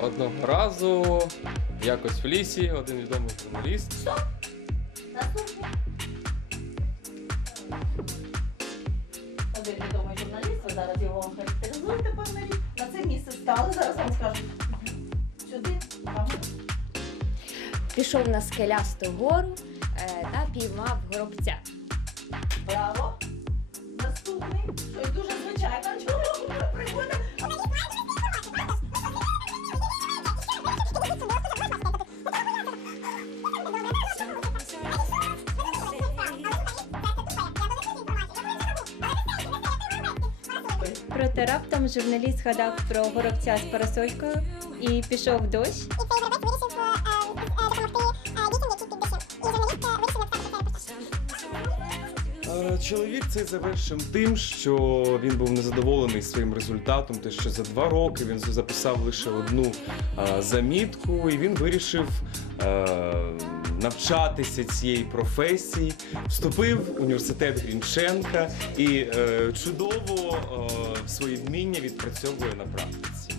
Одного разу якось в лісі один відомий журналіст. Наступний. Один відомий журналіст, ви зараз його характеризуєте, певне рік. На це місце стали, зараз вам скажуть. Сюди, там. Пішов на скелясту гору е, та піймав горобця. Браво. Наступний. Щось дуже звичайно. Чого Проте раптом журналіст згадав про горобця з парасолькою і пішов дощ. І цей гравець вирішив е, е, допомогти е, дітям, які під дощем. І журналіст вирішив Чоловік цей завершив тим, що він був незадоволений своїм результатом, те, що за два роки він записав лише одну замітку, і він вирішив навчатися цієї професії, вступив в університет Грінченка і е, чудово е, свої вміння відпрацьовує на практиці.